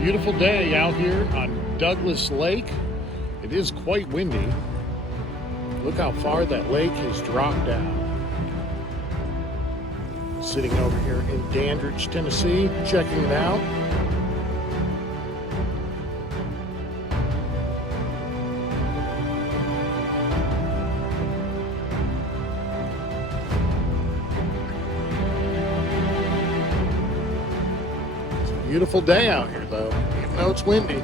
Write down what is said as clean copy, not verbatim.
Beautiful day out here on Douglas Lake. It is quite windy. Look how far that lake has dropped down. Sitting over here in Dandridge, Tennessee, checking it out. It's a beautiful day out here though, even though it's windy.